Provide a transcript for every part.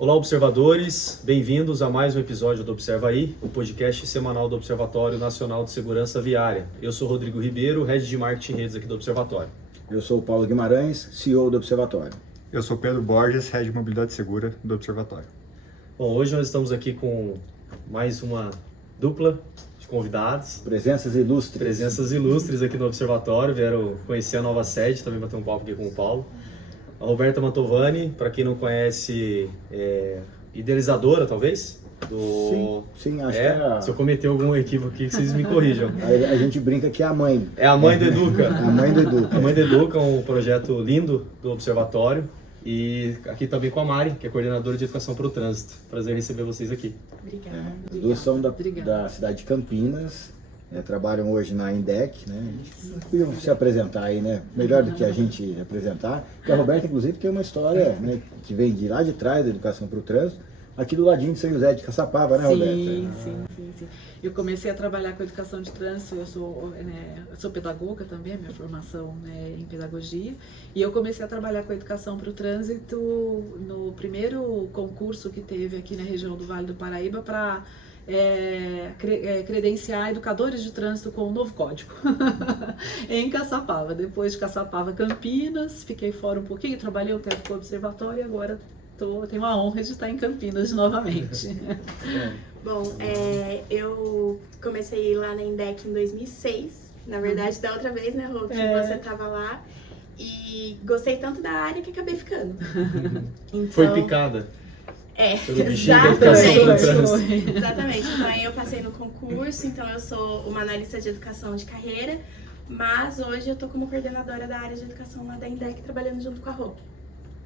Olá, observadores, bem-vindos a mais um episódio do Observa Aí, o podcast semanal do Observatório Nacional de Segurança Viária. Eu sou Rodrigo Ribeiro, Head de Marketing e Redes aqui do Observatório. Eu sou o Paulo Guimarães, CEO do Observatório. Eu sou Pedro Borges, Head de Mobilidade Segura do Observatório. Bom, hoje nós estamos aqui com mais uma dupla de convidados. Presenças ilustres Aqui no Observatório, vieram conhecer a nova sede, também bater um papo aqui com o Paulo. A Roberta Mantovani, para quem não conhece, idealizadora, talvez? Sim, acho que é. Se eu cometer algum equívoco aqui, vocês me corrijam. A gente brinca que é a mãe. É a mãe do Educa. A mãe do Educa. A mãe do Educa é um projeto lindo do Observatório. E aqui também com a Mari, que é coordenadora de Educação para o Trânsito. Prazer receber vocês aqui. Obrigada. As duas são da cidade de Campinas. Trabalham hoje na INDEC, né? Podiam se apresentar aí, né? Melhor do que a gente apresentar. Porque a Roberta, inclusive, tem uma história, né, que vem de lá de trás da Educação para o Trânsito, aqui do ladinho de São José de Caçapava, né, Roberta? Sim. Eu comecei a trabalhar com educação de trânsito, eu sou pedagoga também, minha formação é em pedagogia, e eu comecei a trabalhar com educação para o trânsito no primeiro concurso que teve aqui na região do Vale do Paraíba para credenciar educadores de trânsito com o novo código em Caçapava. Depois de Caçapava, Campinas, fiquei fora um pouquinho, trabalhei um tempo com o observatório e agora tenho a honra de estar em Campinas novamente. Bom, eu comecei lá na INDEC em 2006, na verdade da outra vez, né, Rô, que você estava lá, e gostei tanto da área que acabei ficando. Então, foi picada. Exatamente. Exatamente. Então aí eu passei no concurso, então eu sou uma analista de educação de carreira, mas hoje eu tô como coordenadora da área de educação lá da INDEC, trabalhando junto com a Rô.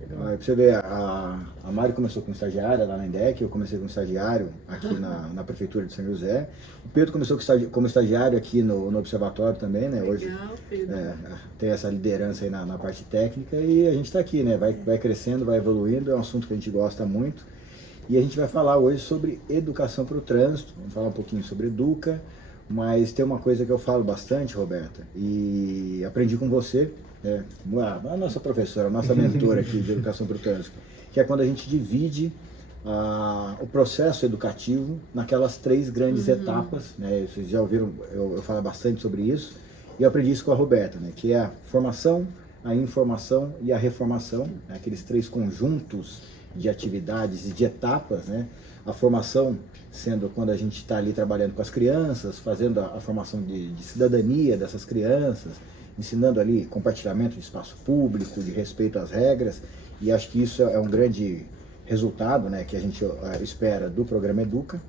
Pra você ver, a Mari começou como estagiária lá na INDEC, eu comecei como estagiário aqui na Prefeitura de São José. O Pedro começou como estagiário aqui no Observatório também, né? Hoje tem essa liderança aí na parte técnica e a gente está aqui, né? Vai crescendo, vai evoluindo, é um assunto que a gente gosta muito. E a gente vai falar hoje sobre educação para o trânsito, vamos falar um pouquinho sobre Educa, mas tem uma coisa que eu falo bastante, Roberta, e aprendi com você, a nossa professora, a nossa mentora aqui de educação para o trânsito, que é quando a gente divide o processo educativo naquelas 3 grandes etapas, né? Vocês já ouviram eu falar bastante sobre isso, e eu aprendi isso com a Roberta, né? Que é a formação, a informação e a reformação, né? Aqueles 3 conjuntos de atividades e de etapas, né? A formação sendo quando a gente está ali trabalhando com as crianças, fazendo a formação de cidadania dessas crianças, ensinando ali compartilhamento de espaço público, de respeito às regras, e acho que isso é um grande resultado, né, que a gente espera do programa Educa.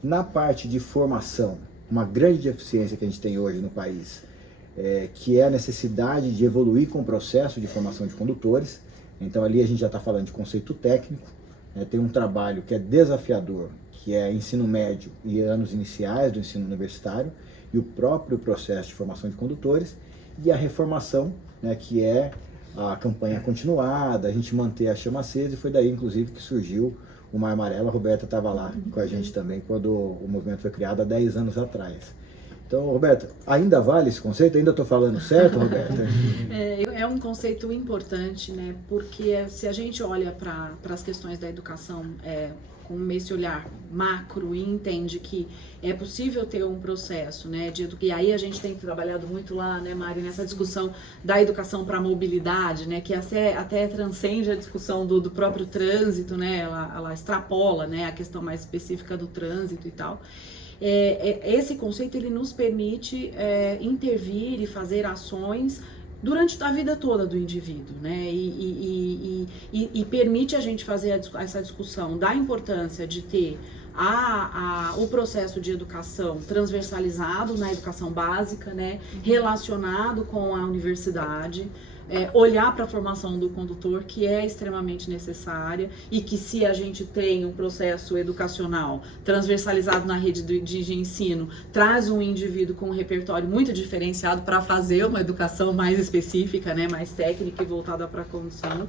Na parte de formação, uma grande deficiência que a gente tem hoje no país, que é a necessidade de evoluir com o processo de formação de condutores. Então ali a gente já está falando de conceito técnico, tem um trabalho que é desafiador, que é ensino médio e anos iniciais do ensino universitário, e o próprio processo de formação de condutores, e a reformação, né, que é a campanha continuada, a gente manter a chama acesa, e foi daí inclusive que surgiu o Mar Amarelo. A Roberta estava lá com a gente também quando o movimento foi criado há 10 anos atrás. Então, Roberta, ainda vale esse conceito? Ainda estou falando certo, Roberta? É um conceito importante, né? Porque se a gente olha para as questões da educação com esse olhar macro e entende que é possível ter um processo, né? E aí a gente tem trabalhado muito lá, né, Mari, nessa discussão da educação para a mobilidade, né? Que até transcende a discussão do próprio trânsito, né? Ela extrapola, né, a questão mais específica do trânsito e tal. Esse conceito ele nos permite intervir e fazer ações durante a vida toda do indivíduo, né? E permite a gente fazer essa discussão da importância de ter o processo de educação transversalizado na educação básica, né? Relacionado com a universidade, olhar para a formação do condutor, que é extremamente necessária, e que se a gente tem um processo educacional transversalizado na rede de ensino, traz um indivíduo com um repertório muito diferenciado para fazer uma educação mais específica, né, mais técnica e voltada para a condução.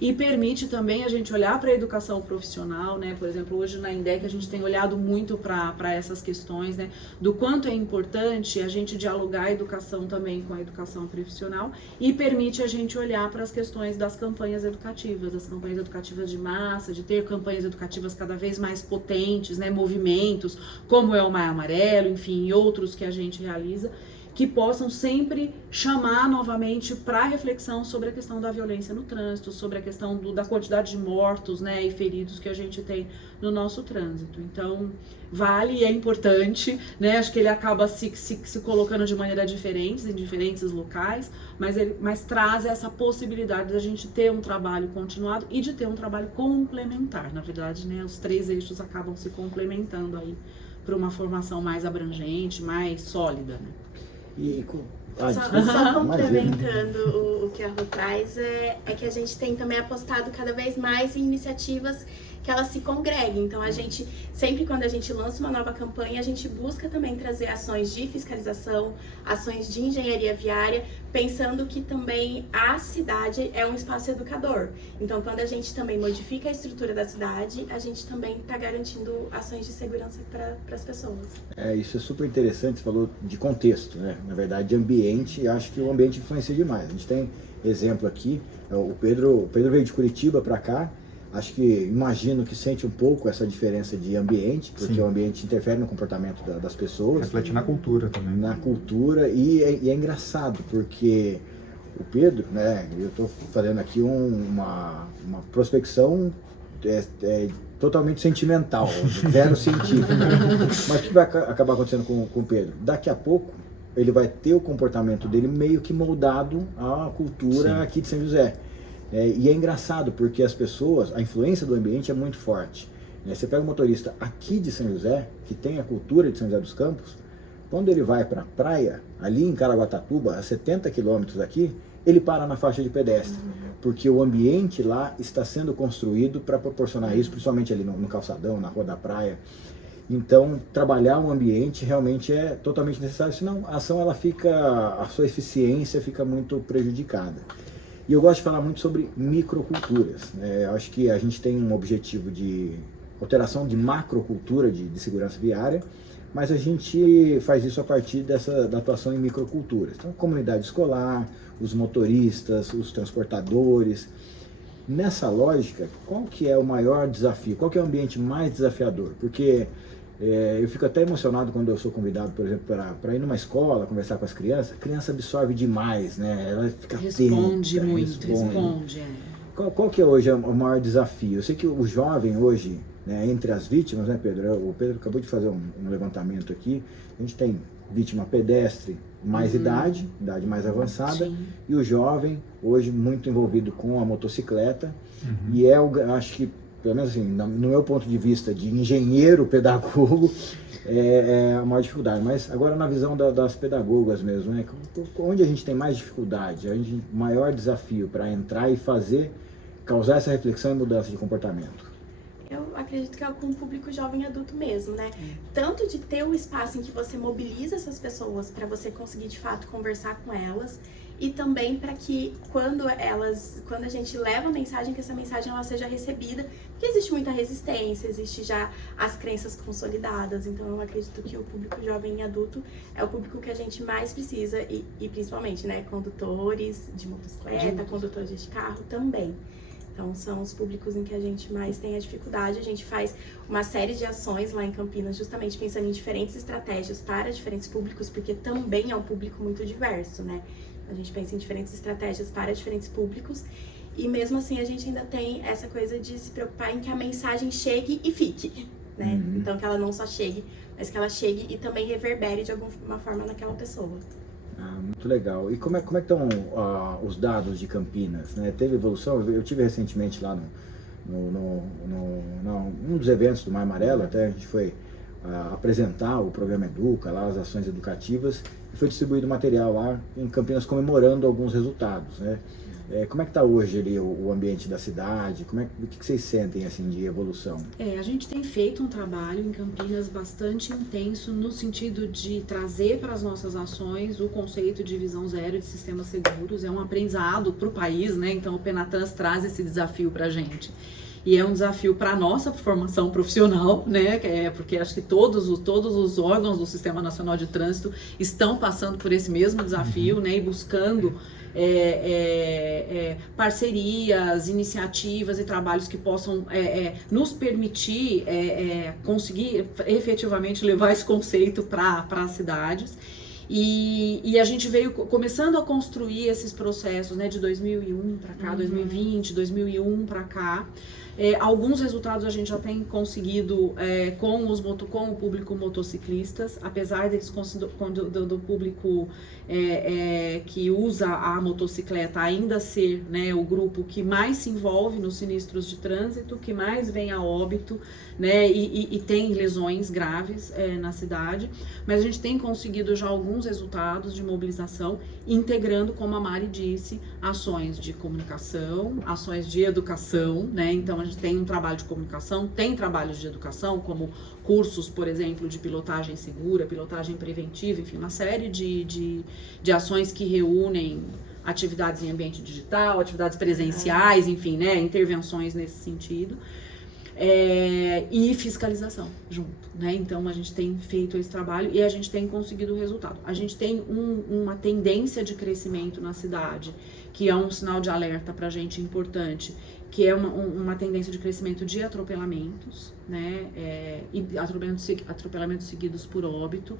E permite também a gente olhar para a educação profissional, né? Por exemplo, hoje na INDEC a gente tem olhado muito para essas questões, né? Do quanto é importante a gente dialogar a educação também com a educação profissional, e permite importante a gente olhar para as questões das campanhas educativas de massa, de ter campanhas educativas cada vez mais potentes, né, movimentos, como é o Maio Amarelo, enfim, e outros que a gente realiza, que possam sempre chamar novamente para reflexão sobre a questão da violência no trânsito, sobre a questão da quantidade de mortos, né, e feridos que a gente tem no nosso trânsito. Então, vale, é importante, né, acho que ele acaba se colocando de maneira diferente, em diferentes locais, mas traz essa possibilidade da gente ter um trabalho continuado e de ter um trabalho complementar. Na verdade, né, os 3 eixos acabam se complementando aí para uma formação mais abrangente, mais sólida, né? Só complementando o que a Rô traz, é que a gente tem também apostado cada vez mais em iniciativas que elas se congreguem. Então, a gente, sempre quando a gente lança uma nova campanha, a gente busca também trazer ações de fiscalização, ações de engenharia viária, pensando que também a cidade é um espaço educador. Então, quando a gente também modifica a estrutura da cidade, a gente também está garantindo ações de segurança para as pessoas. Isso é super interessante, você falou de contexto, né? Na verdade, de ambiente, acho que o ambiente influencia demais. A gente tem exemplo aqui, o Pedro veio de Curitiba para cá, acho que, imagino que sente um pouco essa diferença de ambiente, porque Sim. O ambiente interfere no comportamento das pessoas. Reflete na cultura também. Na cultura, e é engraçado, porque o Pedro, né, eu estou fazendo aqui uma prospecção totalmente sentimental, zero científica. Mas o que vai acabar acontecendo com o Pedro? Daqui a pouco, ele vai ter o comportamento dele meio que moldado à cultura Sim. aqui de São José. E é engraçado porque as pessoas, a influência do ambiente é muito forte. Você pega um motorista aqui de São José, que tem a cultura de São José dos Campos, quando ele vai para a praia, ali em Caraguatatuba, a 70 quilômetros daqui, ele para na faixa de pedestre, porque o ambiente lá está sendo construído para proporcionar isso, principalmente ali no calçadão, na rua da praia. Então, trabalhar o ambiente realmente é totalmente necessário, senão a ação a sua eficiência fica muito prejudicada. E eu gosto de falar muito sobre microculturas. Eu acho que a gente tem um objetivo de alteração de macrocultura de segurança viária, mas a gente faz isso a partir da atuação em microculturas. Então, comunidade escolar, os motoristas, os transportadores. Nessa lógica, qual que é o maior desafio? Qual que é o ambiente mais desafiador? Porque eu fico até emocionado quando eu sou convidado, por exemplo, para ir numa escola, conversar com as crianças. A criança absorve demais, né? Ela fica responde atenta, muito, responde. Qual que é hoje o maior desafio? Eu sei que o jovem hoje, né, entre as vítimas, né, Pedro? O Pedro acabou de fazer um levantamento aqui. A gente tem vítima pedestre, mais idade mais avançada, Sim. e o jovem hoje muito envolvido com a motocicleta. E acho que, pelo menos assim, no meu ponto de vista de engenheiro pedagogo, é a maior dificuldade. Mas agora na visão das pedagogas mesmo, né? Onde a gente tem mais dificuldade, o maior desafio para entrar e causar essa reflexão e mudança de comportamento? Eu acredito que é com o público jovem adulto mesmo, né? Tanto de ter um espaço em que você mobiliza essas pessoas para você conseguir de fato conversar com elas, e também para que quando a gente leva a mensagem, que essa mensagem ela seja recebida, porque existe muita resistência, existe já as crenças consolidadas. Então eu acredito que o público jovem e adulto é o público que a gente mais precisa, e principalmente, né, condutores de motocicleta, condutores de carro também. Então, são os públicos em que a gente mais tem a dificuldade. A gente faz uma série de ações lá em Campinas, justamente pensando em diferentes estratégias para diferentes públicos, porque também é um público muito diverso, né? A gente pensa em diferentes estratégias para diferentes públicos. E mesmo assim, a gente ainda tem essa coisa de se preocupar em que a mensagem chegue e fique, né? Então, que ela não só chegue, mas que ela chegue e também reverbere de alguma forma naquela pessoa. Muito legal. E como é que estão os dados de Campinas, né? Teve evolução? Eu tive recentemente lá num dos eventos do Maio Amarelo, até a gente foi apresentar o programa Educa, lá as ações educativas, e foi distribuído material lá em Campinas comemorando alguns resultados, né? Como é que está hoje ali o ambiente da cidade? O que vocês sentem assim de evolução? A gente tem feito um trabalho em Campinas bastante intenso no sentido de trazer para as nossas ações o conceito de visão zero de sistemas seguros. É um aprendizado para o país, né? Então o Penatrans traz esse desafio para a gente. E é um desafio para a nossa formação profissional, né? Porque acho que todos os órgãos do Sistema Nacional de Trânsito estão passando por esse mesmo desafio, né? E buscando parcerias, iniciativas e trabalhos que possam nos permitir conseguir efetivamente levar esse conceito para as cidades. E a gente veio começando a construir esses processos, né, de 2001 para cá, 2020, 2001 para cá. Alguns resultados a gente já tem conseguido com o público motociclistas, apesar deles do público que usa a motocicleta ainda ser, né, o grupo que mais se envolve nos sinistros de trânsito, que mais vem a óbito, né, e tem lesões graves na cidade, mas a gente tem conseguido já alguns resultados de mobilização, integrando, como a Mari disse, ações de comunicação, ações de educação, né, então a gente tem um trabalho de comunicação, tem trabalhos de educação, como cursos, por exemplo, de pilotagem segura, pilotagem preventiva, enfim, uma série de ações que reúnem atividades em ambiente digital, atividades presenciais, enfim, né, intervenções nesse sentido. E fiscalização junto, né? Então a gente tem feito esse trabalho e a gente tem conseguido o resultado. A gente tem uma tendência de crescimento na cidade, que é um sinal de alerta para a gente importante, que é uma tendência de crescimento de atropelamentos, né? E atropelamentos seguidos por óbito.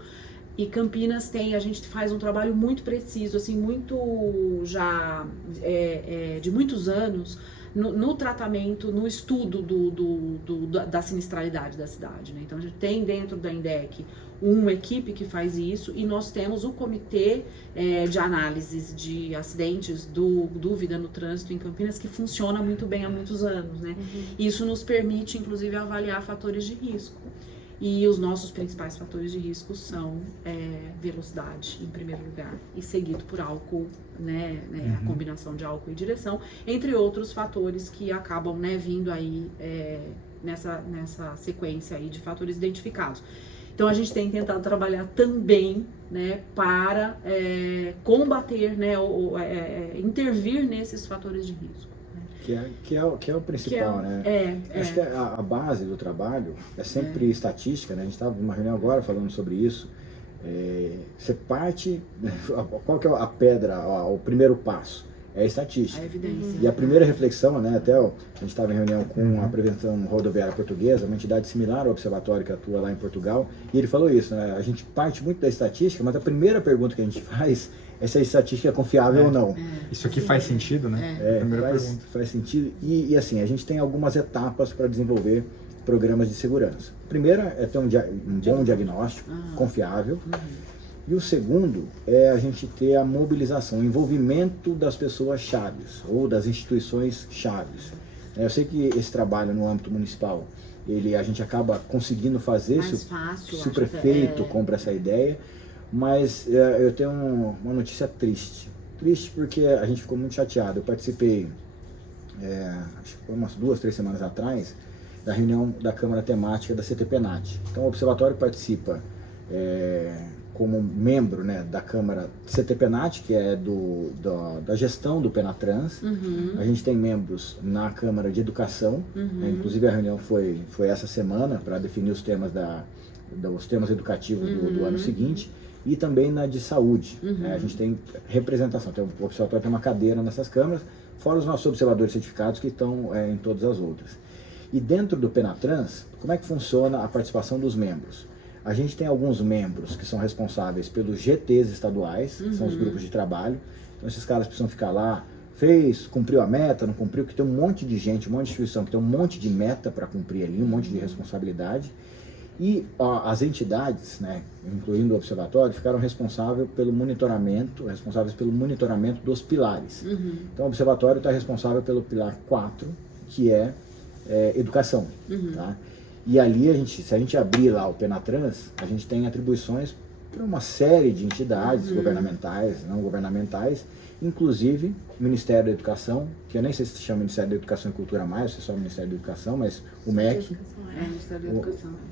E Campinas a gente faz um trabalho muito preciso, assim, muito já de muitos anos, no tratamento, no estudo da sinistralidade da cidade, né? Então a gente tem dentro da INDEC uma equipe que faz isso e nós temos o comitê de análises de acidentes do Vida no Trânsito em Campinas, que funciona muito bem há muitos anos, né? Isso nos permite, inclusive, avaliar fatores de risco. E os nossos principais fatores de risco são velocidade, em primeiro lugar, e seguido por álcool, né, a combinação de álcool e direção, entre outros fatores que acabam, né, vindo aí nessa sequência aí de fatores identificados. Então a gente tem tentado trabalhar também, né, para combater, né, intervir nesses fatores de risco. Que é o principal, né? Acho que a base do trabalho é sempre estatística, né? A gente estava numa reunião agora falando sobre isso. Você parte, qual que é a pedra, o primeiro passo? É a estatística. A evidência. E a primeira reflexão, né, até a gente estava em reunião com a Prevenção Rodoviária Portuguesa, uma entidade similar ao observatório que atua lá em Portugal, e ele falou isso, né? A gente parte muito da estatística, mas a primeira pergunta que a gente faz é se a estatística é confiável ou não. Isso aqui faz sentido, né? Faz sentido. E assim, a gente tem algumas etapas para desenvolver programas de segurança. A primeira é ter um bom diagnóstico, confiável. E o segundo é a gente ter a mobilização, o envolvimento das pessoas chaves ou das instituições chaves. Eu sei que esse trabalho no âmbito municipal, a gente acaba conseguindo fazer se o prefeito compra essa ideia, mas eu tenho uma notícia triste. Triste porque a gente ficou muito chateado. Eu participei, acho que foi umas 2, 3 semanas atrás, da reunião da Câmara Temática da CTPNAT. Então o Observatório participa como membro, né, da Câmara CTPNAT, que é da gestão do Penatrans. A gente tem membros na Câmara de Educação, inclusive a reunião foi essa semana para definir os temas educativos do ano seguinte, e também na de saúde. A gente tem representação, o Observatório tem uma cadeira nessas câmaras, fora os nossos observadores certificados que estão em todas as outras. E dentro do Penatrans, como é que funciona a participação dos membros? A gente tem alguns membros que são responsáveis pelos GTs estaduais, que são os grupos de trabalho. Então esses caras precisam ficar lá, cumpriu a meta, não cumpriu, que tem um monte de gente, um monte de instituição que tem um monte de meta para cumprir ali, um monte de responsabilidade. E as entidades, né, incluindo o observatório, ficaram responsáveis pelo monitoramento dos pilares. Então o observatório está responsável pelo pilar 4, que é educação. Tá? E ali, se a gente abrir lá o Penatrans, a gente tem atribuições para uma série de entidades governamentais, não governamentais, inclusive o Ministério da Educação, que eu nem sei se se chama Ministério da Educação e Cultura mais, se é só o Ministério da Educação, mas o MEC,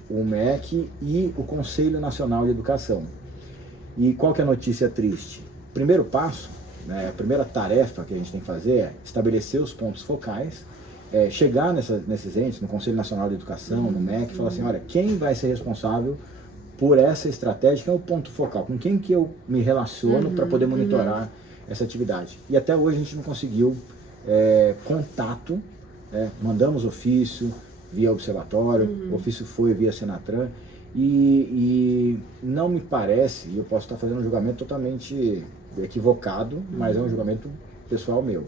o MEC e o Conselho Nacional de Educação. E qual que é a notícia triste? O primeiro passo, né, a primeira tarefa que a gente tem que fazer é estabelecer os pontos focais, chegar nesses entes, no Conselho Nacional de Educação, no MEC, e falar assim, olha, quem vai ser responsável por essa estratégia, que é o ponto focal, com quem que eu me relaciono para poder monitorar essa atividade. E até hoje a gente não conseguiu contato, mandamos ofício via observatório, o ofício foi via Senatran, e não me parece, e eu posso estar fazendo um julgamento totalmente equivocado, mas é um julgamento pessoal meu,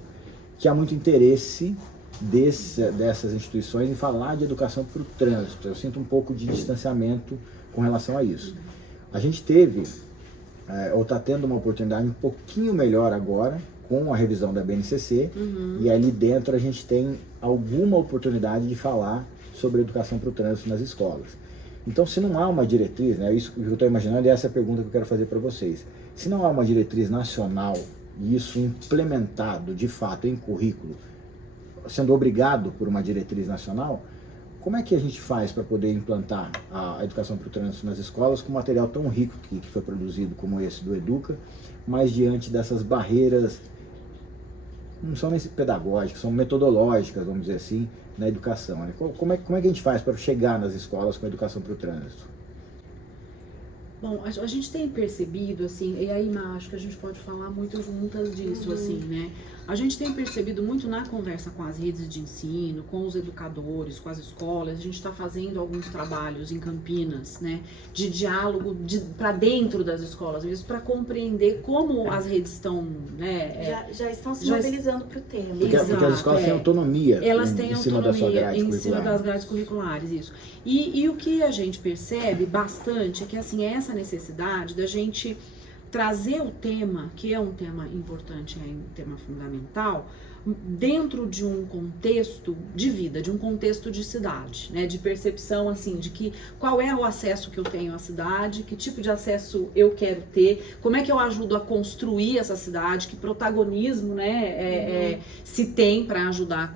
que há muito interesse dessas instituições em falar de educação para o trânsito. Eu sinto um pouco de distanciamento com relação a isso. A gente teve, ou está tendo uma oportunidade um pouquinho melhor agora, com a revisão da BNCC, e ali dentro a gente tem alguma oportunidade de falar sobre educação para o trânsito nas escolas. Então, se não há uma diretriz, né, isso que eu estou imaginando, e essa é a pergunta que eu quero fazer para vocês, se não há uma diretriz nacional, e isso implementado de fato em currículo, sendo obrigado por uma diretriz nacional, como é que a gente faz para poder implantar a educação para o trânsito nas escolas com material tão rico que foi produzido como esse do Educa, mas diante dessas barreiras, não são nem pedagógicas, são metodológicas, vamos dizer assim, na educação, né? Como é que a gente faz para chegar nas escolas com a educação para o trânsito? Bom, a gente tem percebido, assim, e aí, acho que a gente pode falar muito juntas disso, assim, né? A gente tem percebido muito na conversa com as redes de ensino, com os educadores, com as escolas, a gente está fazendo alguns trabalhos em Campinas, né? De diálogo para dentro das escolas, mesmo para compreender como as redes estão, né? Já estão se mobilizando para o tema. Porque as escolas têm autonomia em cima das grades curriculares, isso. E o que a gente percebe bastante é que, assim, essa necessidade da gente trazer o tema, que é um tema importante, é um tema fundamental, dentro de um contexto de vida, de um contexto de cidade, né, de percepção, assim, de que qual é o acesso que eu tenho à cidade, que tipo de acesso eu quero ter, como é que eu ajudo a construir essa cidade, que protagonismo, né, se tem para ajudar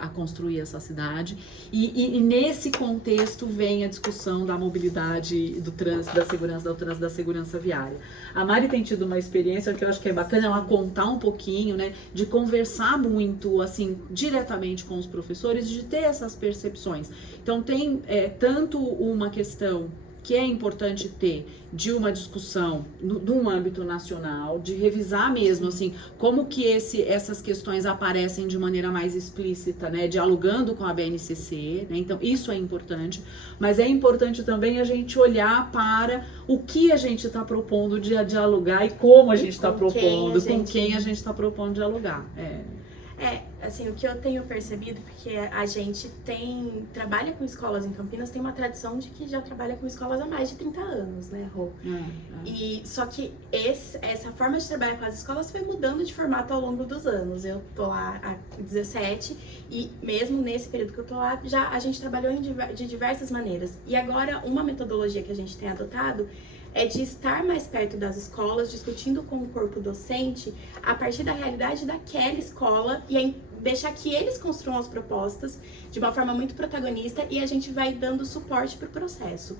a construir essa cidade, e nesse contexto vem a discussão da mobilidade, do trânsito, da segurança, do trânsito, da segurança viária. A Mari tem tido uma experiência que eu acho que é bacana ela contar um pouquinho, né, de conversar muito, assim, diretamente com os professores, de ter essas percepções. Então, tem tanto uma questão que é importante ter de uma discussão num âmbito nacional, de revisar mesmo, assim, como que essas questões aparecem de maneira mais explícita, né, dialogando com a BNCC, né, então isso é importante, mas é importante também a gente olhar para o que a gente está propondo de dialogar e como a gente está propondo, com quem a gente está propondo dialogar. Assim, o que eu tenho percebido, porque a gente trabalha com escolas em Campinas, tem uma tradição de que já trabalha com escolas há mais de 30 anos, né, Rô? E só que essa forma de trabalhar com as escolas foi mudando de formato ao longo dos anos. Eu tô lá há 17 e mesmo nesse período que eu tô lá, a gente trabalhou de diversas maneiras. E agora, uma metodologia que a gente tem adotado é de estar mais perto das escolas, discutindo com o corpo docente a partir da realidade daquela escola e deixar que eles construam as propostas de uma forma muito protagonista e a gente vai dando suporte para o processo.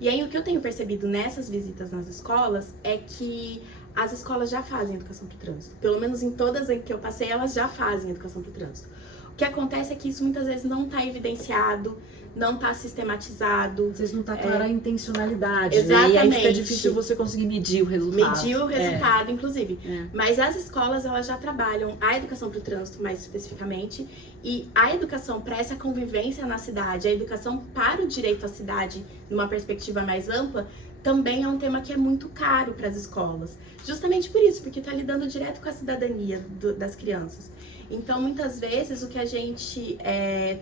E aí o que eu tenho percebido nessas visitas nas escolas é que as escolas já fazem educação para o trânsito. Pelo menos em todas em que eu passei, elas já fazem educação para o trânsito. O que acontece é que isso muitas vezes não está evidenciado, não está sistematizado. Às vezes não está clara a intencionalidade, exatamente, né? E aí fica difícil você conseguir medir o resultado. Medir o resultado, inclusive. Mas as escolas, elas já trabalham a educação para o trânsito, mais especificamente, e a educação para essa convivência na cidade, a educação para o direito à cidade, numa perspectiva mais ampla, também é um tema que é muito caro para as escolas. Justamente por isso, porque está lidando direto com a cidadania das crianças. Então, muitas vezes, o que a gente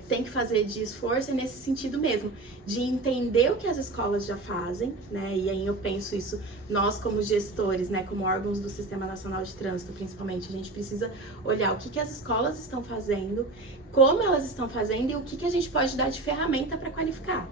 tem que fazer de esforço é nesse sentido mesmo, de entender o que as escolas já fazem, né? E aí eu penso isso, nós como gestores, né, como órgãos do Sistema Nacional de Trânsito, principalmente, a gente precisa olhar o que as escolas estão fazendo, como elas estão fazendo e o que a gente pode dar de ferramenta para qualificar.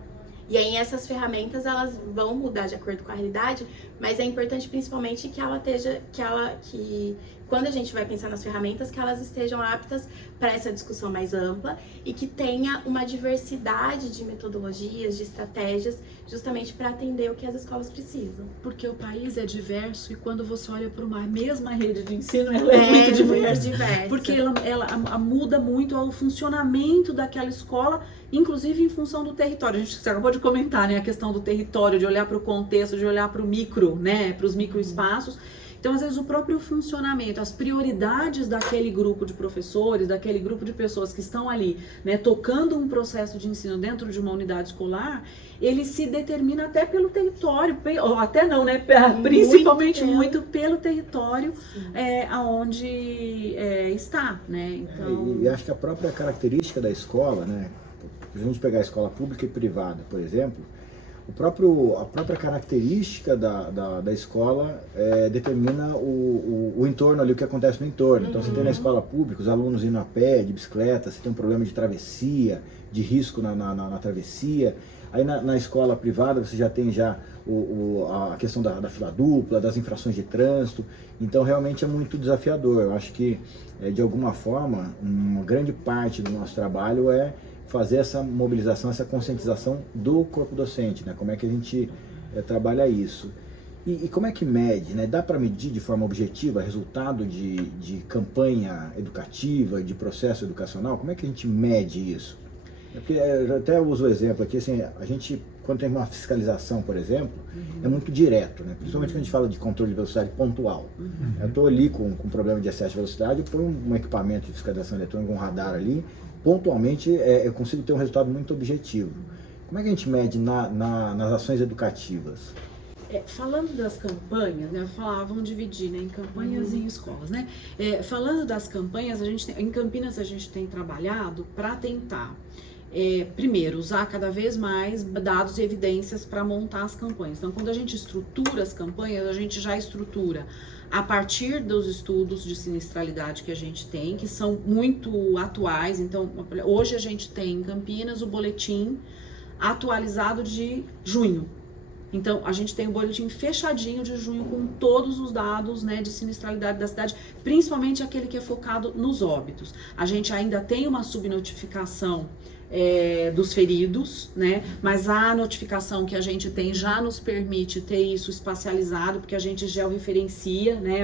E aí essas ferramentas, elas vão mudar de acordo com a realidade, mas é importante principalmente que quando a gente vai pensar nas ferramentas, que elas estejam aptas para essa discussão mais ampla e que tenha uma diversidade de metodologias, de estratégias, justamente para atender o que as escolas precisam. Porque o país é diverso e quando você olha para uma mesma rede de ensino, ela é muito diversa. Porque ela muda muito o funcionamento daquela escola, inclusive em função do território. A gente acabou de comentar, né, a questão do território, de olhar para o contexto, de olhar para o micro, né, para os microespaços. Então, às vezes, o próprio funcionamento, as prioridades daquele grupo de professores, daquele grupo de pessoas que estão ali, né, tocando um processo de ensino dentro de uma unidade escolar, ele se determina até pelo território, ou até não, né, principalmente muito pelo território aonde está, né? Então... E acho que a própria característica da escola, né, se a gente pegar a escola pública e privada, por exemplo, a própria característica da escola determina o entorno ali, o que acontece no entorno. Então, você tem na escola pública os alunos indo a pé, de bicicleta, você tem um problema de travessia, de risco na travessia. Aí na escola privada você já tem a questão da fila dupla, das infrações de trânsito. Então, realmente é muito desafiador. Eu acho que, de alguma forma, uma grande parte do nosso trabalho é fazer essa mobilização, essa conscientização do corpo docente, né? Como é que a gente trabalha isso. E como é que mede, né? Dá para medir de forma objetiva resultado de campanha educativa, de processo educacional? Como é que a gente mede isso? Porque eu até uso o exemplo aqui, assim, a gente, quando tem uma fiscalização, por exemplo, é muito direto, né? Principalmente quando a gente fala de controle de velocidade pontual. Eu estou ali com problema de excesso de velocidade, eu ponho um equipamento de fiscalização eletrônica, um radar ali, pontualmente eu consigo ter um resultado muito objetivo. Como é que a gente mede nas ações educativas? Falando das campanhas, né, vamos dividir, né, em campanhas e em escolas, né? Falando das campanhas, em Campinas a gente tem trabalhado para tentar, primeiro, usar cada vez mais dados e evidências para montar as campanhas. Então, quando a gente estrutura as campanhas, a gente já estrutura a partir dos estudos de sinistralidade que a gente tem, que são muito atuais. Então, hoje a gente tem em Campinas o boletim atualizado de junho. Então, a gente tem o boletim fechadinho de junho com todos os dados, né, de sinistralidade da cidade, principalmente aquele que é focado nos óbitos. A gente ainda tem uma subnotificação dos feridos, né? Mas a notificação que a gente tem já nos permite ter isso espacializado, porque a gente georreferencia, né,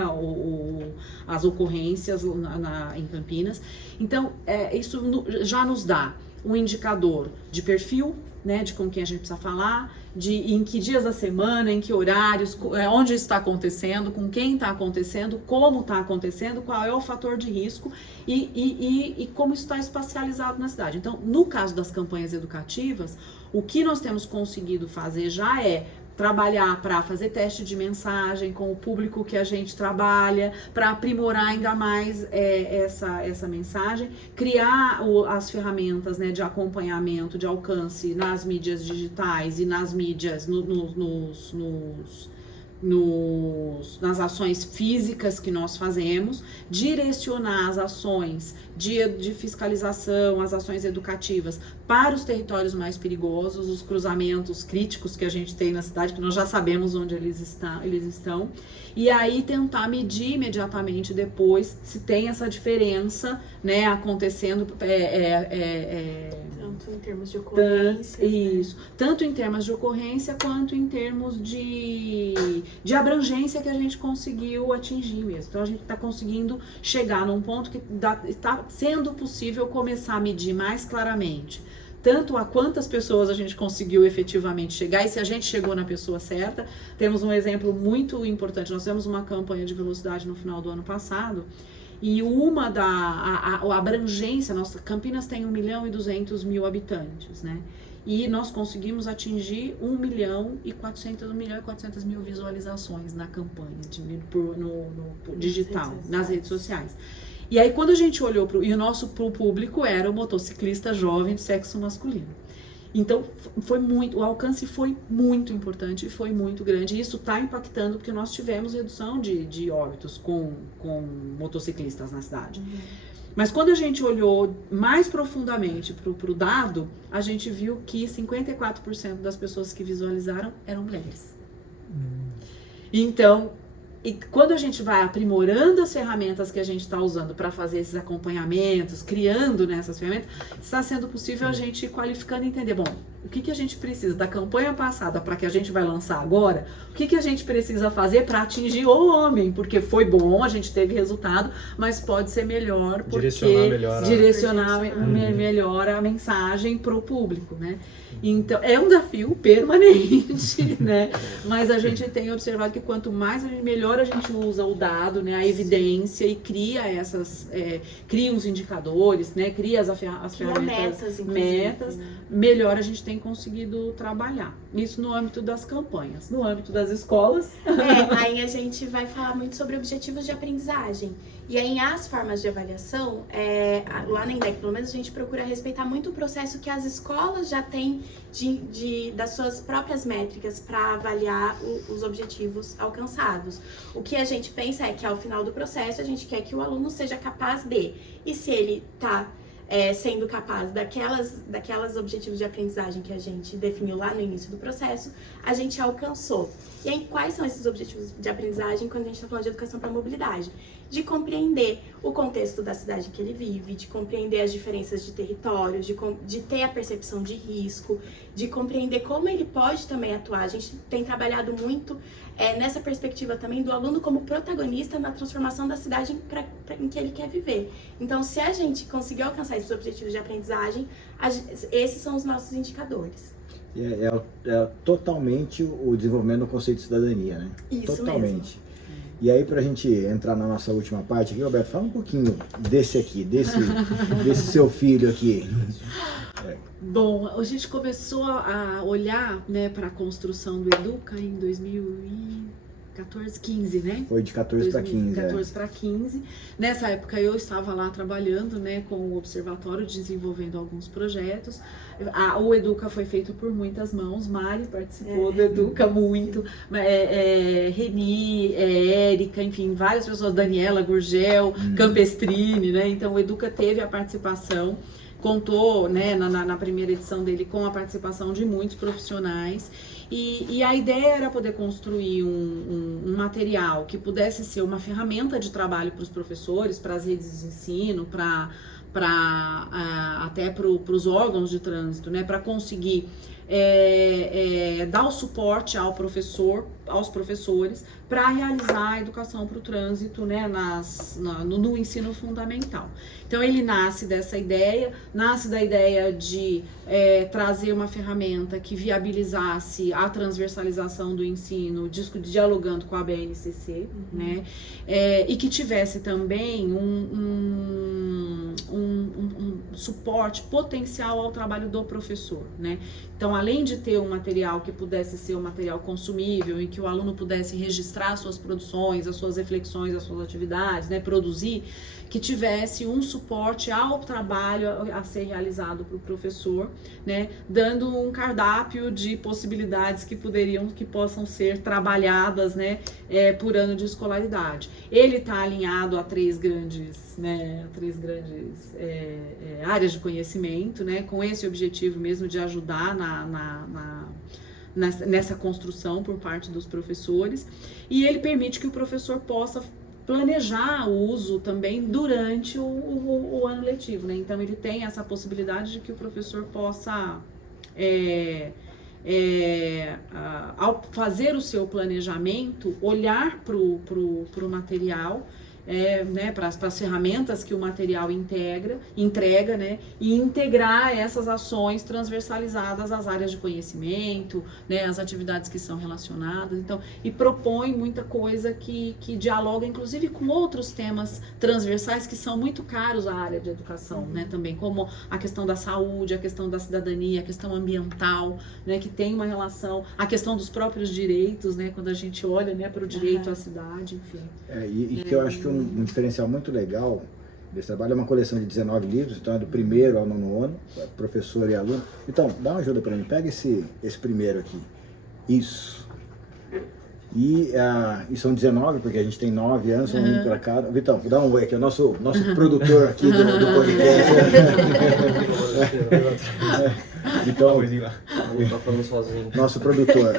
as ocorrências em Campinas. Então, isso já nos dá um indicador de perfil, né, de com quem a gente precisa falar, de em que dias da semana, em que horários, onde está acontecendo, com quem está acontecendo, como está acontecendo, qual é o fator de risco e como isso está espacializado na cidade. Então, no caso das campanhas educativas, o que nós temos conseguido fazer já é trabalhar para fazer teste de mensagem com o público que a gente trabalha, para aprimorar ainda mais essa mensagem, criar as ferramentas, né, de acompanhamento, de alcance nas mídias digitais e nas mídias, nas ações físicas que nós fazemos, direcionar as ações de fiscalização, as ações educativas para os territórios mais perigosos, os cruzamentos críticos que a gente tem na cidade, que nós já sabemos onde eles estão, e aí tentar medir imediatamente depois se tem essa diferença, né, acontecendo, tanto em termos de ocorrência. Isso, tanto em termos de ocorrência quanto em termos de abrangência que a gente conseguiu atingir mesmo. Então a gente está conseguindo chegar num ponto que está sendo possível começar a medir mais claramente tanto a quantas pessoas a gente conseguiu efetivamente chegar e se a gente chegou na pessoa certa. Temos um exemplo muito importante, nós temos uma campanha de velocidade no final do ano passado e a abrangência, nossa Campinas tem 1.200.000 habitantes, né? E nós conseguimos atingir 1.400.000 visualizações na campanha no digital, nas redes sociais. E aí quando a gente olhou e o nosso público era o motociclista jovem de sexo masculino. Então o alcance foi muito importante e foi muito grande. E isso está impactando porque nós tivemos redução de óbitos com motociclistas na cidade. Mas quando a gente olhou mais profundamente para o dado, a gente viu que 54% das pessoas que visualizaram eram mulheres. Então, e quando a gente vai aprimorando as ferramentas que a gente está usando para fazer esses acompanhamentos, criando nessas ferramentas, está sendo possível a gente ir qualificando e entender, bom, o que a gente precisa da campanha passada para que a gente vai lançar agora, o que a gente precisa fazer para atingir o homem, porque foi bom, a gente teve resultado, mas pode ser melhor, porque direcionar melhor a mensagem para o público, né? Então, é um desafio permanente, né? Mas a gente tem observado que quanto mais melhor a gente usa o dado, né, a evidência e cria cria os indicadores, né, cria as ferramentas, metas, melhor a gente tem conseguido trabalhar. Isso no âmbito das campanhas. No âmbito das escolas... Aí a gente vai falar muito sobre objetivos de aprendizagem. E aí, as formas de avaliação, lá na INDEC, pelo menos, a gente procura respeitar muito o processo que as escolas já têm das suas próprias métricas para avaliar os objetivos alcançados. O que a gente pensa é que, ao final do processo, a gente quer que o aluno seja capaz de. E se ele está sendo capaz daquelas objetivos de aprendizagem que a gente definiu lá no início do processo, a gente alcançou. E aí, quais são esses objetivos de aprendizagem quando a gente está falando de educação para a mobilidade? De compreender o contexto da cidade que ele vive, de compreender as diferenças de territórios, de ter a percepção de risco, de compreender como ele pode também atuar. A gente tem trabalhado muito nessa perspectiva também do aluno como protagonista na transformação da cidade em que ele quer viver. Então, se a gente conseguir alcançar esses objetivos de aprendizagem, esses são os nossos indicadores. É totalmente o desenvolvimento do conceito de cidadania, né? Isso totalmente. Mesmo. E aí, pra gente entrar na nossa última parte aqui, Roberto, fala um pouquinho desse seu filho aqui. Bom, a gente começou a olhar, né, para a construção do Educa em 2014, 15, né? Foi de 14 para 15. 14 para 15. Nessa época eu estava lá trabalhando, né, com o observatório, desenvolvendo alguns projetos. O Educa foi feito por muitas mãos. Mari participou do Educa muito. Reni, Érica, enfim, várias pessoas. Daniela Gurgel, Campestrini, né? Então o Educa teve a participação. Contou, né, na primeira edição dele com a participação de muitos profissionais e a ideia era poder construir um material que pudesse ser uma ferramenta de trabalho para os professores, para as redes de ensino, até para os órgãos de trânsito, né, para conseguir dar o suporte aos professores para realizar a educação para o trânsito, né, no ensino fundamental. Então ele nasce da ideia de trazer uma ferramenta que viabilizasse a transversalização do ensino, dialogando com a BNCC, né, e que tivesse também um suporte potencial ao trabalho do professor, né? Então, além de ter um material que pudesse ser um material consumível, em que o aluno pudesse registrar suas produções, as suas reflexões, as suas atividades, né, produzir, que tivesse um suporte ao trabalho a ser realizado para o professor, né, dando um cardápio de possibilidades que possam ser trabalhadas, né, por ano de escolaridade. Ele está alinhado a três grandes áreas de conhecimento, né, com esse objetivo mesmo de ajudar nessa construção por parte dos professores, e ele permite que o professor possa planejar o uso também durante o ano letivo, né? Então ele tem essa possibilidade de que o professor possa, ao fazer o seu planejamento, olhar para o material, né, para as ferramentas que o material entrega, né, e integrar essas ações transversalizadas às áreas de conhecimento, né, às atividades que são relacionadas, então, e propõe muita coisa que dialoga, inclusive, com outros temas transversais que são muito caros à área de educação, né, também, como a questão da saúde, a questão da cidadania, a questão ambiental, né, que tem uma relação, a questão dos próprios direitos, né, quando a gente olha, né, para o direito à cidade, enfim. Que eu acho que um diferencial muito legal desse trabalho é uma coleção de 19 livros, então é do primeiro ao nono ano, professor e aluno. Então, dá uma ajuda para mim, pega esse primeiro aqui. Isso. E são 19, porque a gente tem 9 anos, um para cada. Vitão, dá um oi aqui, é o nosso produtor aqui do podcast. Então, Tá falando sozinho. Nosso produtor.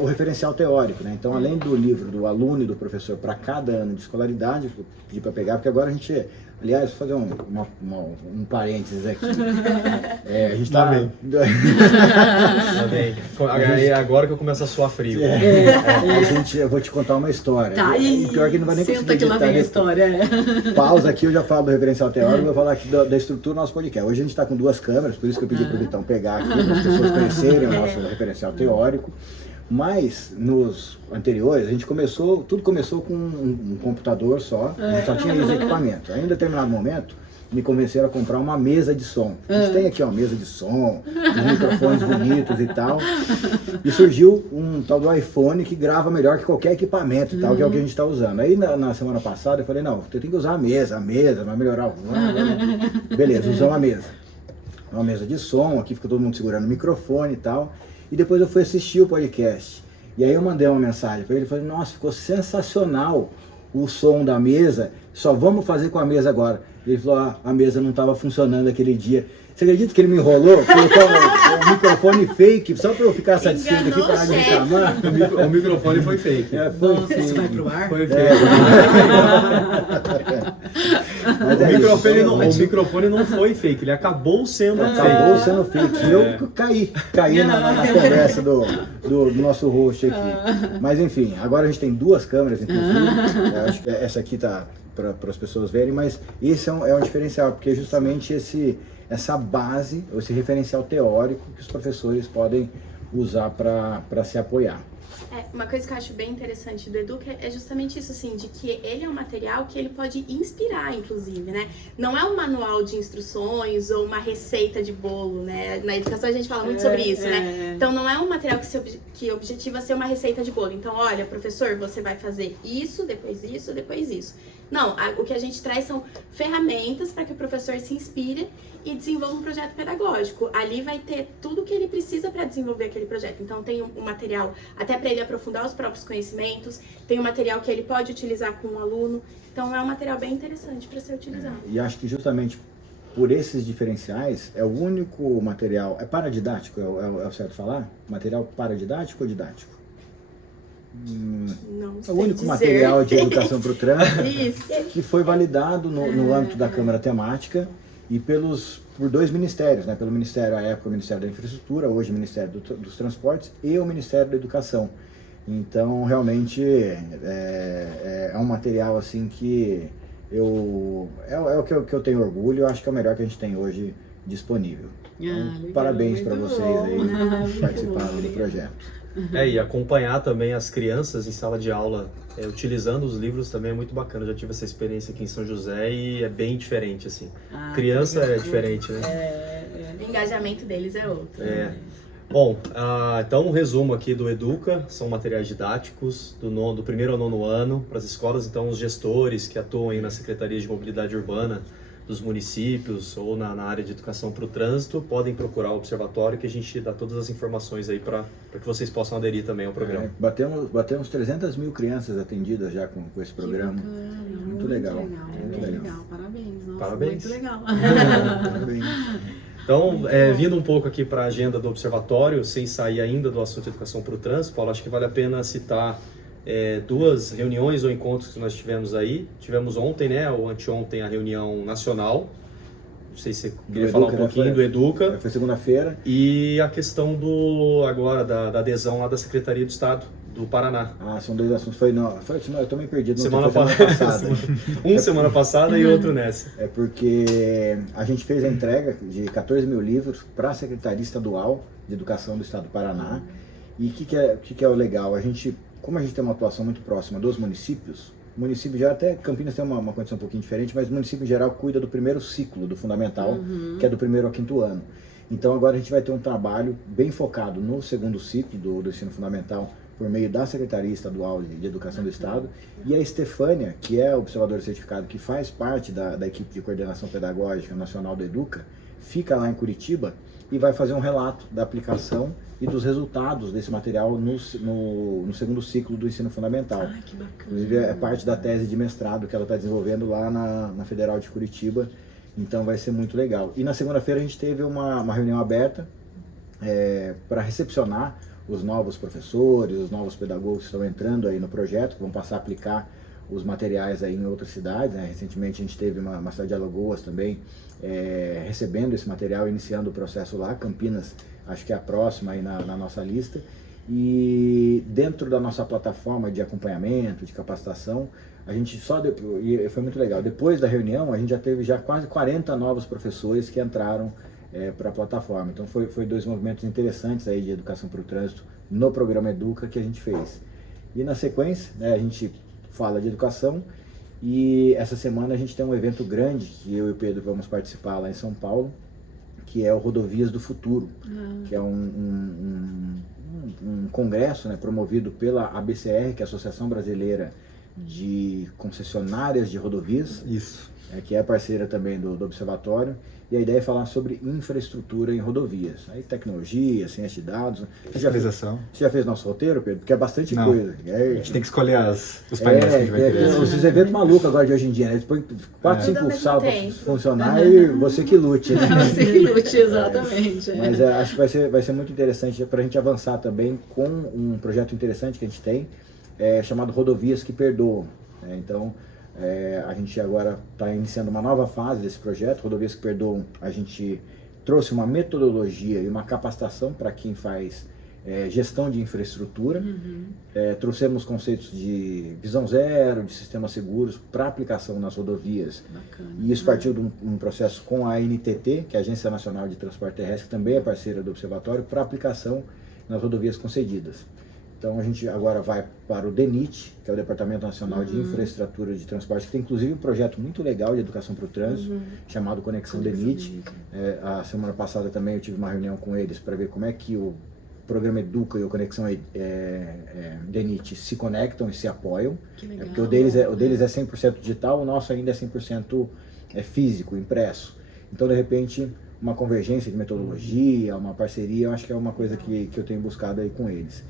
o referencial teórico, né? Então, além do livro do aluno e do professor para cada ano de escolaridade, eu pedi para pegar, porque agora a gente, aliás, vou fazer um parênteses aqui. A gente está... Tá bem. Agora que eu começo a suar frio. Eu vou te contar uma história. Tá, e pior que não vai nem conseguir senta que lá vem a história. Pausa aqui, eu já falo do referencial teórico, eu vou falar aqui da estrutura do nosso podcast. Hoje a gente está com 2 câmeras, por isso que eu pedi para o Vitão pegar aqui, para as pessoas conhecerem o nosso referencial teórico. Mas nos anteriores, tudo começou com um computador só, a gente só tinha esse equipamento. Aí, em determinado momento, me convenceram a comprar uma mesa de som. A gente tem aqui uma mesa de som, com microfones bonitos e tal. E surgiu um tal do iPhone que grava melhor que qualquer equipamento e tal, que é o que a gente está usando. Aí na semana passada eu falei, não, eu tenho que usar a mesa vai melhorar o... Beleza, usamos a mesa. Uma mesa de som, aqui fica todo mundo segurando o microfone e tal. E depois eu fui assistir o podcast. E aí eu mandei uma mensagem para ele, falei, nossa, ficou sensacional o som da mesa, só vamos fazer com a mesa agora. Ele falou, a mesa não estava funcionando aquele dia. Você acredita que ele me enrolou? Colocou um microfone fake, só para eu ficar satisfeito aqui, parar de reclamar? O microfone foi fake. Foi Nossa, fake. isso vai pro ar? Foi fake. O microfone não foi fake, ele acabou sendo fake. Acabou sendo fake. Eu caí na conversa do nosso host aqui. Mas enfim, agora a gente tem 2 câmeras, inclusive. Eu acho que essa aqui tá para as pessoas verem, mas esse é um diferencial, porque é justamente essa base, esse referencial teórico que os professores podem usar para se apoiar. Uma coisa que eu acho bem interessante do Educa é justamente isso, assim, de que ele é um material que ele pode inspirar, inclusive, né? Não é um manual de instruções ou uma receita de bolo, né? Na educação a gente fala muito sobre isso, né? Então não é um material que objetiva ser uma receita de bolo. Então, olha, professor, você vai fazer isso, depois isso, depois isso. Não, o que a gente traz são ferramentas para que o professor se inspire e desenvolva um projeto pedagógico. Ali vai ter tudo o que ele precisa para desenvolver aquele projeto. Então tem um material até para ele aprofundar os próprios conhecimentos, tem um material que ele pode utilizar com um aluno. Então é um material bem interessante para ser utilizado. E acho que justamente por esses diferenciais, é o único material... É paradidático, é o certo falar? Material paradidático ou didático? Não É sei o único dizer. material de educação para o trânsito Isso. que foi validado no âmbito da Câmara Temática e por 2 ministérios, né? Pelo Ministério, à época, o Ministério da Infraestrutura, hoje o Ministério dos Transportes e o Ministério da Educação. Então, realmente, é um material assim que é o que eu tenho orgulho, eu acho que é o melhor que a gente tem hoje disponível. Então, legal, parabéns para muito vocês bom. aí que participaram bom. do projeto. E acompanhar também as crianças em sala de aula, utilizando os livros também é muito bacana. Eu já tive essa experiência aqui em São José e é bem diferente, assim. Criança é diferente, né? O engajamento deles é outro. Bom, então um resumo aqui do Educa, são materiais didáticos do primeiro ao 9º ano para as escolas. Então os gestores que atuam aí na Secretaria de Mobilidade Urbana dos municípios ou na área de educação para o trânsito podem procurar o observatório, que a gente dá todas as informações aí para que vocês possam aderir também ao programa. Batemos 300 mil crianças atendidas já com esse programa. Muito legal. Muito legal. Parabéns. Nossa, Parabéns. Muito legal. Parabéns. Então, vindo um pouco aqui para a agenda do observatório, sem sair ainda do assunto de educação para o trânsito, Paulo, acho que vale a pena citar 2 reuniões ou encontros que nós tivemos aí. Tivemos ontem, né, ou anteontem, a reunião nacional. Não sei se você queria falar um pouquinho do Educa. Foi segunda-feira. E a questão da adesão lá da Secretaria do Estado do Paraná. São 2 assuntos. Eu tô meio perdido. Semana passada. Semana passada e outro nessa. É porque a gente fez a entrega de 14 mil livros para a Secretaria Estadual de Educação do Estado do Paraná. E o que é o legal? Como a gente tem uma atuação muito próxima dos municípios, o município já até Campinas tem uma condição um pouquinho diferente, mas o município em geral cuida do primeiro ciclo do fundamental, que é do 1º ao 5º ano. Então agora a gente vai ter um trabalho bem focado no 2º ciclo do ensino fundamental por meio da Secretaria Estadual de Educação do Estado, e a Estefânia, que é observadora certificado, que faz parte da equipe de coordenação pedagógica nacional do Educa, fica lá em Curitiba e vai fazer um relato da aplicação e dos resultados desse material no 2º ciclo do ensino fundamental. Que bacana. Inclusive é parte da tese de mestrado que ela está desenvolvendo lá na Federal de Curitiba, então vai ser muito legal. E na segunda-feira a gente teve uma reunião aberta para recepcionar os novos professores, os novos pedagogos que estão entrando aí no projeto, que vão passar a aplicar os materiais aí em outras cidades, né? Recentemente a gente teve uma cidade de Alagoas também recebendo esse material, iniciando o processo lá. Campinas acho que é a próxima aí na nossa lista. E dentro da nossa plataforma de acompanhamento, de capacitação, a gente e foi muito legal, depois da reunião a gente já teve quase 40 novos professores que entraram para a plataforma. Então foi 2 movimentos interessantes aí de educação para o trânsito no programa Educa que a gente fez. E na sequência, né, a gente fala de educação e essa semana a gente tem um evento grande que eu e o Pedro vamos participar lá em São Paulo, que é o Rodovias do Futuro, que é um congresso, né, promovido pela ABCR, que é a Associação Brasileira de Concessionárias de Rodovias. Isso. Que é parceira também do Observatório, e a ideia é falar sobre infraestrutura em rodovias. Aí tecnologia, ciência de dados. Fiscalização. Você já fez nosso roteiro, Pedro? Porque é bastante Não. coisa. A gente tem que escolher os painéis que a gente vai querer. Esses eventos malucos agora de hoje em dia, né? Eles põem 4, 5 salas para funcionar e você que lute, né? Você que lute, exatamente. Mas acho que vai ser muito interessante para a gente avançar também com um projeto interessante que a gente tem, chamado Rodovias que Perdoam. Então, a gente agora está iniciando uma nova fase desse projeto, Rodovias que Perdoam. A gente trouxe uma metodologia e uma capacitação para quem faz gestão de infraestrutura. Trouxemos conceitos de visão zero, de sistemas seguros para aplicação nas rodovias. Bacana. E isso partiu de um processo com a ANTT, que é a Agência Nacional de Transporte Terrestre, que também é parceira do Observatório, para aplicação nas rodovias concedidas. Então a gente agora vai para o DENIT, que é o Departamento Nacional de Infraestrutura de Transporte, que tem inclusive um projeto muito legal de educação para o trânsito, chamado Conexão DENIT. A semana passada também eu tive uma reunião com eles para ver como é que o programa Educa e o Conexão DENIT se conectam e se apoiam. Que legal. Porque o deles é 100% digital, o nosso ainda é 100% físico, impresso. Então, de repente, uma convergência de metodologia, uma parceria, eu acho que é uma coisa que eu tenho buscado aí com eles.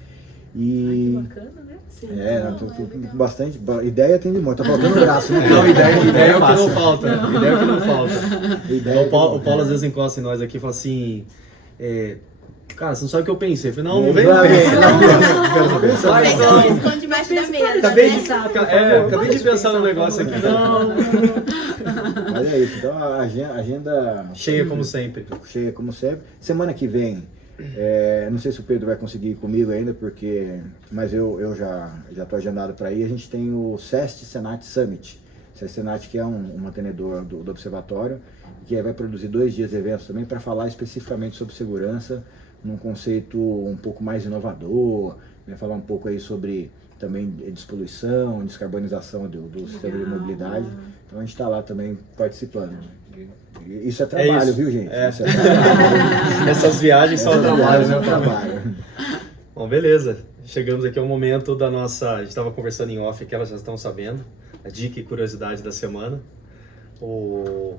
E Ai, que bacana, né? Sim. Tô bastante. Ideia tem de monte, tá faltando braço, né? Não, ideia é o que não falta. Ideia é o que não falta. Ideia O Paulo às vezes encosta em nós aqui e fala assim: cara, você não sabe o que eu pensei. Eu falei, não vem. Você esconde debaixo da mesa. Acabei de pensar no negócio aqui. Não. Mas é isso, então a agenda Cheia como sempre. cheia como sempre. Semana que vem, não sei se o Pedro vai conseguir ir comigo ainda, mas eu já estou agendado para ir. A gente tem o SEST Senat Summit. SEST Senat, que é um mantenedor do Observatório, que vai produzir 2 dias de eventos também para falar especificamente sobre segurança, num conceito um pouco mais inovador, vai falar um pouco aí sobre também despoluição, descarbonização do sistema de mobilidade. Então a gente está lá também participando. Isso é trabalho, isso. Viu, gente? Isso é trabalho. Essas viagens são trabalho, né? trabalho. Bom, beleza. Chegamos aqui ao momento da nossa... A gente estava conversando em off, que elas já estão sabendo. A dica e curiosidade da semana. O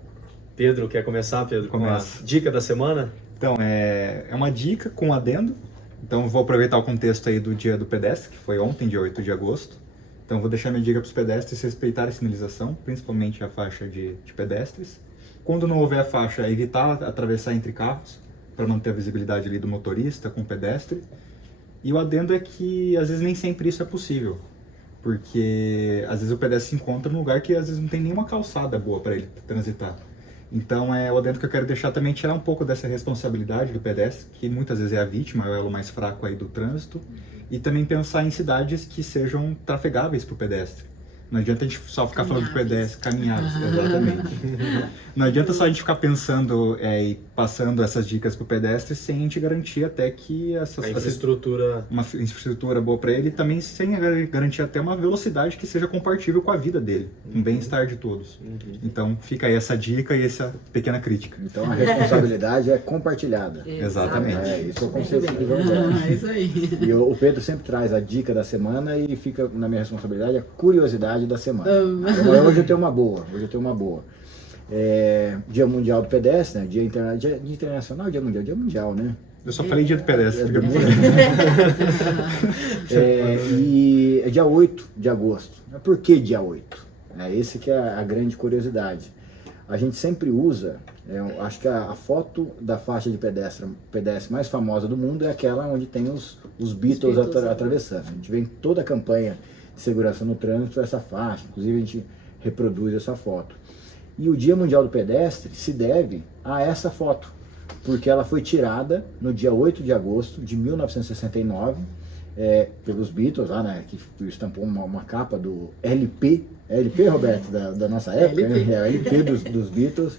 Pedro, quer começar, Pedro? Com a dica da semana? Então, é uma dica com adendo. Então, vou aproveitar o contexto aí do Dia do Pedestre, que foi ontem, dia 8 de agosto. Então, vou deixar minha dica para os pedestres respeitarem a sinalização, principalmente a faixa de pedestres. Quando não houver a faixa, evitar atravessar entre carros, para manter a visibilidade ali do motorista com o pedestre. E o adendo é que, às vezes, nem sempre isso é possível. Porque, às vezes, o pedestre se encontra num lugar que, às vezes, não tem nenhuma calçada boa para ele transitar. Então, o adendo que eu quero deixar também é tirar um pouco dessa responsabilidade do pedestre, que muitas vezes é a vítima, é o elo mais fraco aí do trânsito, e também pensar em cidades que sejam trafegáveis para o pedestre. Não adianta a gente só ficar falando do pedestre, caminhados, exatamente. Não adianta só a gente ficar pensando e passando essas dicas para o pedestre sem a gente garantir até que uma infraestrutura boa para ele, e também sem garantir até uma velocidade que seja compatível com a vida dele, com o bem-estar de todos. Então fica aí essa dica e essa pequena crítica. Então a responsabilidade é compartilhada. Exatamente. Isso é o conceito que vamos ver. É isso aí. E o Pedro sempre traz a dica da semana e fica na minha responsabilidade a curiosidade da semana. Hoje eu tenho uma boa. Dia Mundial do Pedestre, né? Dia Internacional, Dia Mundial, né? Eu só falei dia do pedestre. E é dia 8 de agosto. Por que dia 8? Esse que é a grande curiosidade. a gente sempre usa, acho que a foto da faixa de pedestre mais famosa do mundo é aquela onde tem os Beatles atravessando. A gente vê em toda a campanha de segurança no trânsito essa faixa, inclusive a gente reproduz essa foto. E o Dia Mundial do Pedestre se deve a essa foto, porque ela foi tirada no dia 8 de agosto de 1969, pelos Beatles, lá, né, que estampou uma capa do LP, Roberto, da nossa época, LP. né, LP dos Beatles.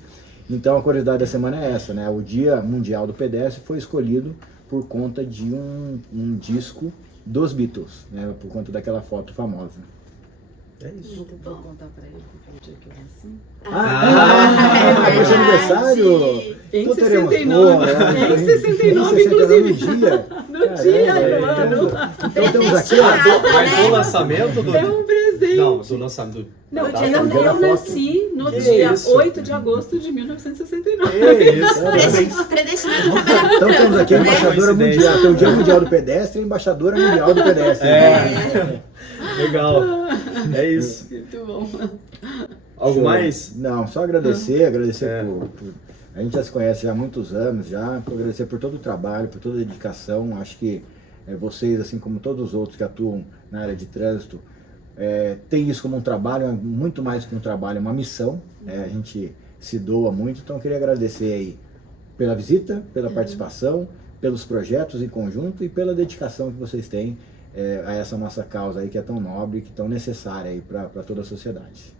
Então a curiosidade da semana é essa, né, o Dia Mundial do Pedestre foi escolhido por conta de um disco dos Beatles, né, por conta daquela foto famosa. É isso. Muito Vou bom. contar pra ele que foi o dia que eu nasci. Foi seu aniversário? Em Então teremos 69, boa, em 69, inclusive. no dia. No dia, Caramba, mano. Então temos aqui, ó. Mas do lançamento do... É um presente. Não, do lançamento. Não, No da dia data da do- eu foto. nasci no Que dia isso? 8 de agosto de 1969. Que isso, parabéns. Predestinado a trabalhar Então temos aqui a né? embaixadora Coincidência. mundial, tem o Dia Mundial do Pedestre e a embaixadora mundial do pedestre. Legal. É isso. Muito bom. Algo mais? Não, só agradecer É. a gente já se conhece já há muitos anos, agradecer por todo o trabalho, por toda a dedicação. Acho que vocês, assim como todos os outros que atuam na área de trânsito, tem isso como um trabalho, muito mais que um trabalho, é uma missão. A gente se doa muito, então eu queria agradecer aí pela visita, pela participação, pelos projetos em conjunto e pela dedicação que vocês têm a essa nossa causa aí que é tão nobre, que é tão necessária aí para toda a sociedade.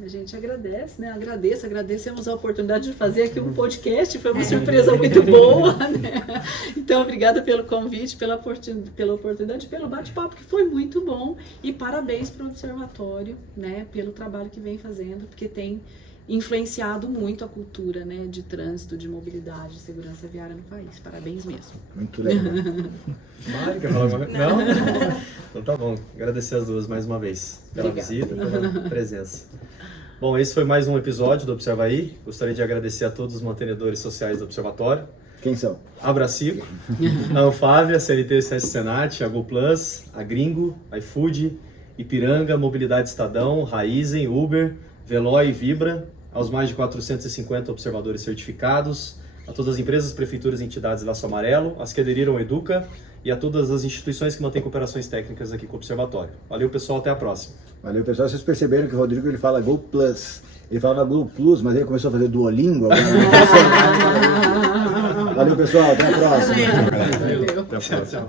A gente agradece, né? Agradecemos a oportunidade de fazer aqui um podcast, foi uma surpresa muito boa, né? Então, obrigada pelo convite, pela oportunidade, pelo bate-papo, que foi muito bom. E parabéns para o Observatório, né? Pelo trabalho que vem fazendo, porque tem influenciado muito a cultura, né? De trânsito, de mobilidade, de segurança viária no país. Parabéns mesmo. Muito legal. Mari, quer falar alguma coisa? Não? Então tá bom. Agradecer as duas mais uma vez pela Obrigada. visita, pela presença. Bom, esse foi mais um episódio do Observa Aí. Gostaria de agradecer a todos os mantenedores sociais do Observatório. Quem são? A Bracico, a Anfávia, a CLT CS Senat, a GoPlus, a Gringo, a iFood, Ipiranga, Mobilidade Estadão, Raizen, Uber, Veloy e Vibra, aos mais de 450 observadores certificados, a todas as empresas, prefeituras e entidades Laço Amarelo, as que aderiram ao Educa e a todas as instituições que mantêm cooperações técnicas aqui com o Observatório. Valeu, pessoal, até a próxima. Valeu, pessoal. Vocês perceberam que o Rodrigo ele fala Go Plus. Ele falava Go Plus, mas ele começou a fazer Duolingo. Agora... Valeu, pessoal. Até a próxima. Valeu. Até a próxima.